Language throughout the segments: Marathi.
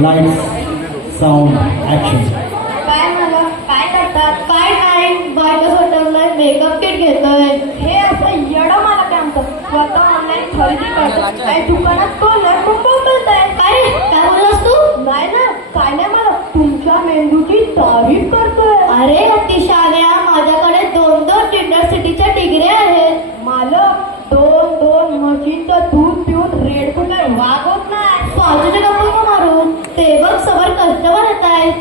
Lights sound action. काय मला काय करतात? काय नाही, बायका स्वतःला मेकअप किट घेतोय. हे असं येडं मला काय आमचं स्वतः ऑनलाईन खरेदी करतो. काय दुकानात तो लटकून बोलताय? काय बोललास तू? नाही ना, काय नाही, मला तुमच्या मेंदूची तारीफ करतोय. अरे अतिशाल्या, माझ्याकडे 2-2 टिंडर सिटीच्या डिग्र्या आहेत. मालक, 2 म्हशीचं दूध पिऊन रेड फूड काय वागवत नाही. फालतूचे गप्पा नको मारू. ते बघ समोर कस्टमर येत आहेत.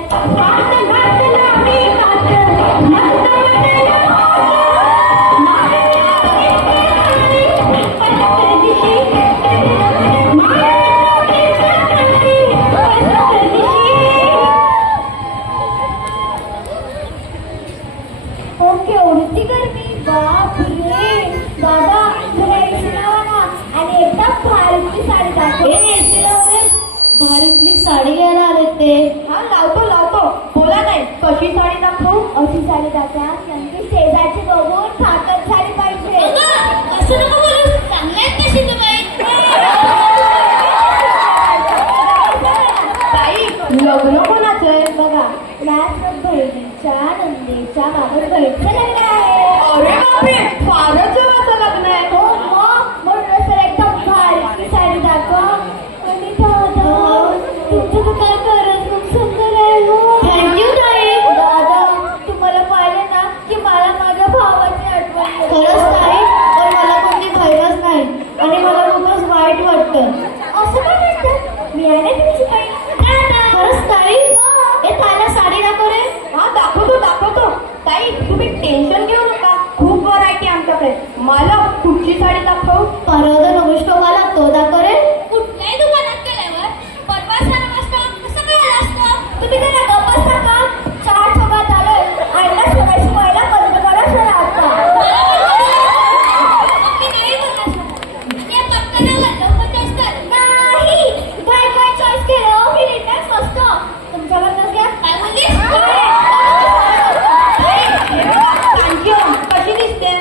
ओके, एवढी गर्मी, बापरे. दादा, तुला एसी लावा ना आणि एकदा भारीतली साडी दाखव. एसी लावले, भारीतली साडी घ्यायला आले ते. हा, लावतो. बोला नाही, कशी साडी दाखवू? अशी साडी दाखवा की शेजारची बघून थाकत झाली पाहिजे. असं नको बोलू, चांगलं आहे कशी तुम्ही. ताई, लग्न कोणाचं आहे? बघा, माझ्या बहिणीच्या नंदेच्या मागं बहिणीचं लग्न आहे. अरे बापरे, फारच जवळचं लग्न आहे. हो मग, म्हणून सर एकदम भारी साडी दाखवा. आणि दादा, तुमचं दुकान खरंच खूप सुंदर आहे. हो, थँक्यू ताई. दादा, तुम्हाला पाहिजे ना की मला माझ्या भावाची आठवण येते. खरंच ताई, पण मला कोणती बहीणच नाही आणि मला खूपच वाईट वाटतं. असं काय म्हणतात? मी आहे ना तुमची बहीण. खरंच ताई? हे ताईला साडी दाखव रे. हा, दाखवतो. ताई, तुम्ही टेन्शन घेऊ नका, खूप व्हरायटी आमच्याकडे. मला कुठची साडी दाखवू? परवदा नवष्टोबाला तो दाखव रे. कुठल्याही दुकानात गेल्यावर परवा सारा वाजता कसं काय असतं? तुम्ही त्याला गप्प बसता का? 4 सोबत आलोय, आईला सोडायची व्हायला बंद करा सर आता. नाही, काय चॉईस केलं? मी रिटॅक्स असतो. तुमच्या लग्नात घ्या. काय म्हणलीस? कशी दिसते?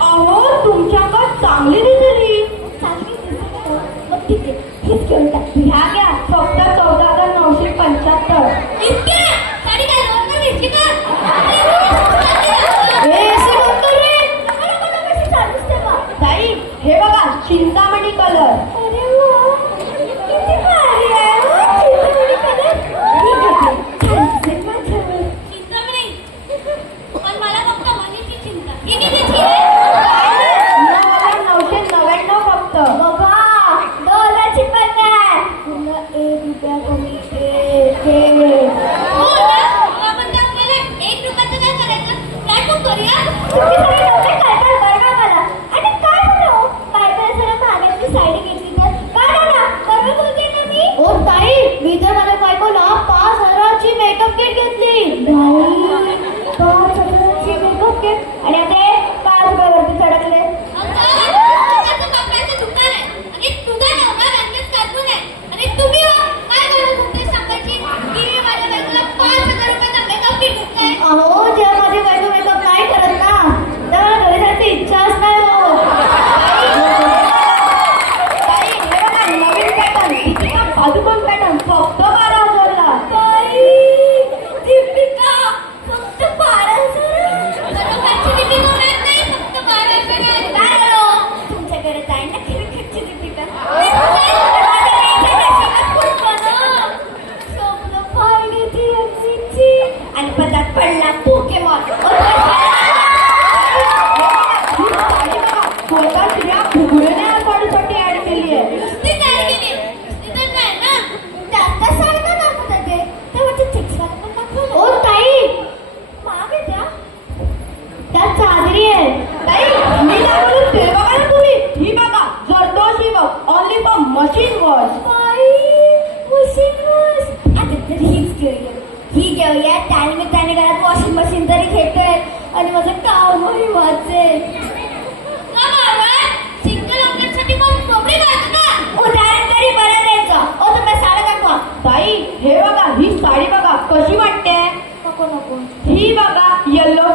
अहो, तुमच्याकडे चांगली दिसली. मग ठीक आहे, हीच घेऊन टाक. घ्या, फक्त 14,975. ताई, हे बघा, चिंतामणी कलर. अरे वा, किती भारी आहे. चिंतामणी कलर. त्याने घरात वॉशिंग मशीन तरी घेतोय आणि माझं कामही वाचेल. उदाहरण तरी बरं द्यायचं. तुम्ही साडी दाखवा. ताई, हे बघा, ही साडी बघा कशी वाटते. नको. ही बघा, येल्लो.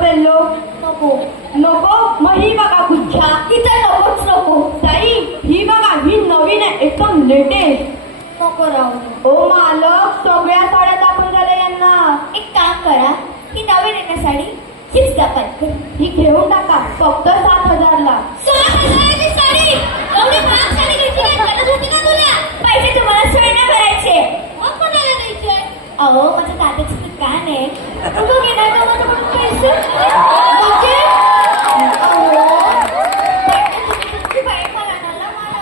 नको. मग ही बघा, गुच्छा. हिचं नको. ताई, ही बघा, ही नवीन आहे, एकदम लेटेस्ट. नको राव. ओ मालक, सगळ्या साड्या दाखवून झाल्या यांना. एक काम करा, ही नवीन आहे ना साडी, हीच दाखवा. ही घेऊन टाका, फक्त 7,000ला. 7,000ची साडी? एवढी महाग साडी घ्यायची काय गरज होती का तुला? पैसे तुम्हाला सोय नाही भरायचे. मग कोणाला द्यायचे? अहो, माझ्या दादाची दुकान आहे. कुठं घेणार का माझ्याकडून पैसे? म्हणजे? अहो, तुमची बहीण म्हणाला ना मला.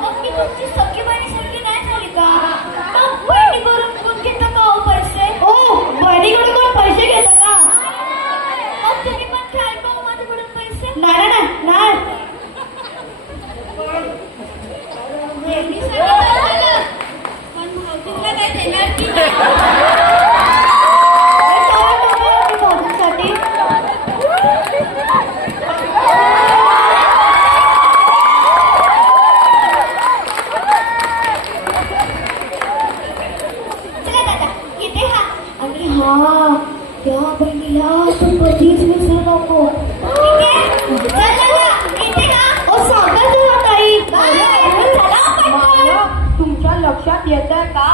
मग मी तुमची सख्खी बहिणीसारखी नाही झाली का? मग बहिणीकडून घेता का हो पैसे? ओ, बहिणीकडून कोण पैसे घेतं का? मग तुम्ही पण घ्याल का हो माझ्याकडून पैसे? नाही नाही नाही. बहिणीसाठी झालं, पण भाऊजीला काय देणार की नाही? भाऊजींसाठी चला दादा, येते हा. आणि हा, त्या बहिणीला तू कधीच विसरू नको. तुमच्या लक्षात येतंय का